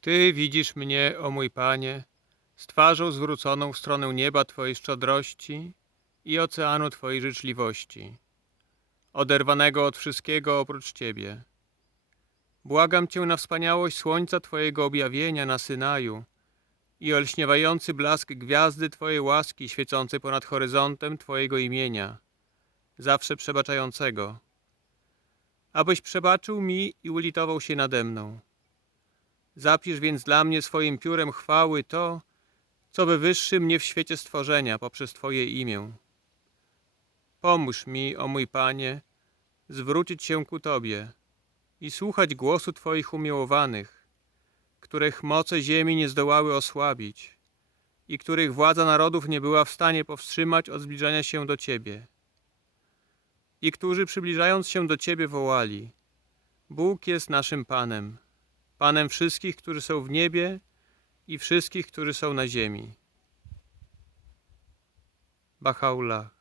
Ty widzisz mnie, o mój Panie, z twarzą zwróconą w stronę nieba Twojej szczodrości i oceanu Twojej życzliwości, oderwanego od wszystkiego oprócz Ciebie. Błagam Cię na wspaniałość słońca Twojego objawienia na Synaju i olśniewający blask gwiazdy Twojej łaski świecący ponad horyzontem Twojego imienia, zawsze przebaczającego, abyś przebaczył mi i ulitował się nade mną. Zapisz więc dla mnie swoim piórem chwały to, co wywyższy mnie w świecie stworzenia poprzez Twoje imię. Pomóż mi, o mój Panie, zwrócić się ku Tobie i słuchać głosu Twoich umiłowanych, których moce ziemi nie zdołały osłabić i których władza narodów nie była w stanie powstrzymać od zbliżania się do Ciebie. I którzy przybliżając się do Ciebie wołali: Bóg jest naszym Panem. Panem wszystkich, którzy są w niebie i wszystkich, którzy są na ziemi. Bahaullah